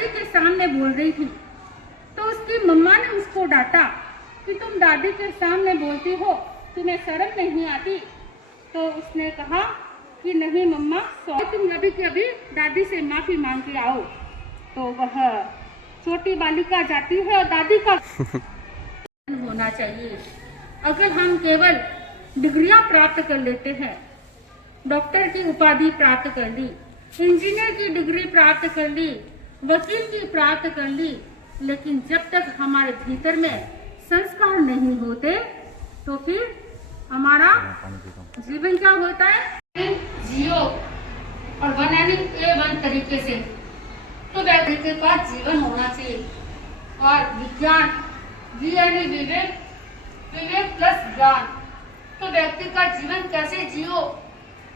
दादी के सामने बोल रही थी, तो उसकी मम्मा ने उसको डांटा कि तुम दादी के सामने बोलती हो, तुम्हें शर्म नहीं आती। तो उसने कहा कि नहीं मम्मा, तुम अभी के अभी दादी से माफी मांग के आओ। तो वह छोटी बालिका जाती है और दादी का होना चाहिए। अगर हम केवल डिग्रियां प्राप्त कर लेते हैं, डॉक्टर की उपाधि प्राप्त कर ली, इंजीनियर की डिग्री प्राप्त कर ली, वकील की प्राप्त कर ली, लेकिन जब तक हमारे भीतर में संस्कार नहीं होते तो फिर हमारा जीवन क्या होता है? जियो और वन यानी A1 तरीके से, तो व्यक्ति के पास जीवन होना चाहिए। और विज्ञान, V यानी विवेक, विवेक प्लस ज्ञान, तो व्यक्ति का जीवन कैसे जियो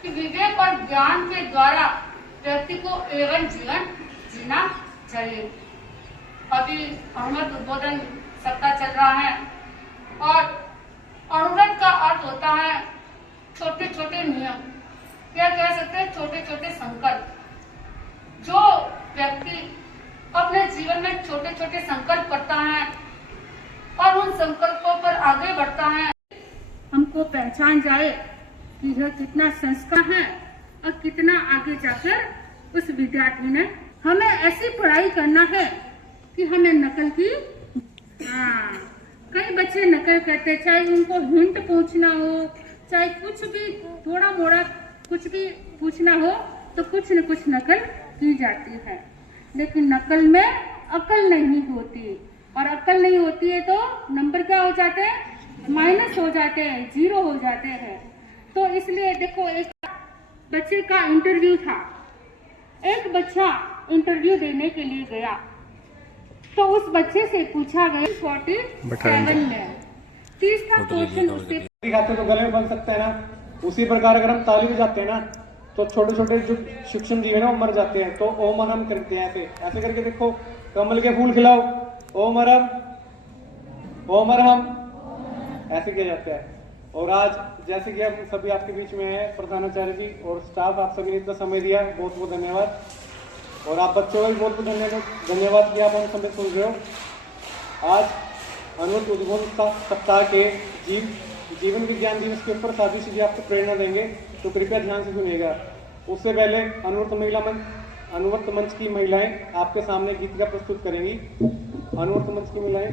कि विवेक और ज्ञान के द्वारा व्यक्ति को A1 जीवन जीना चाहिए। अभी अहमद उद्बोधन सप्ताह चल रहा है और अनुरोध का अर्थ होता है छोटे छोटे नियम, क्या कह सकते हैं, छोटे छोटे संकल्प। जो व्यक्ति अपने जीवन में छोटे छोटे संकल्प करता है और उन संकल्पों पर आगे बढ़ता है, हमको पहचान जाए कि यह कितना संस्कार है और कितना आगे जाकर उस विद्यार्थी ने हमें ऐसी पढ़ाई करना है कि हमें नकल की, कई बच्चे नकल करते, चाहे उनको हिंट पूछना हो, चाहे कुछ भी थोड़ा मोड़ा कुछ भी पूछना हो तो कुछ न कुछ नकल की जाती है। लेकिन नकल में अकल नहीं होती, और अकल नहीं होती है तो नंबर क्या हो जाते हैं? माइनस हो जाते हैं, 0 हो जाते हैं। तो इसलिए देखो, एक बच्चे का इंटरव्यू था, एक बच्चा इंटरव्यू देने के लिए गया, तो उस बच्चे से पूछा गया 47 में 30 क्वेश्चन उससे खाते तो गले में बन सकते हैं ना, उसी प्रकार अगर हम ताली बजाते हैं ना तो छोटे छोटे जो सूक्ष्म जीव है ना वो मर जाते हैं। तो ओम हम करते हैं, ऐसे ऐसे करके देखो, कमल के फूल खिलाओ, ओम हम ऐसे किया जाता है। और आज जैसे कि हम सभी आपके बीच में हैं, प्रधानाचार्य जी और स्टाफ, आप सभी ने इतना समय दिया, बहुत बहुत धन्यवाद। और आप बच्चों का भी बहुत बहुत धन्यवाद कि आप हम समय सुन रहे हो। आज अनुरूध उद्बोधन सप्ताह के जीवन विज्ञान दिवस के ऊपर साथी जी आपको प्रेरणा देंगे, तो कृपया ध्यान से सुनिएगा। उससे पहले अनुवर्त मंच की महिलाएं आपके सामने गीत का प्रस्तुत करेंगी। अनुवर्त मंच की महिलाएं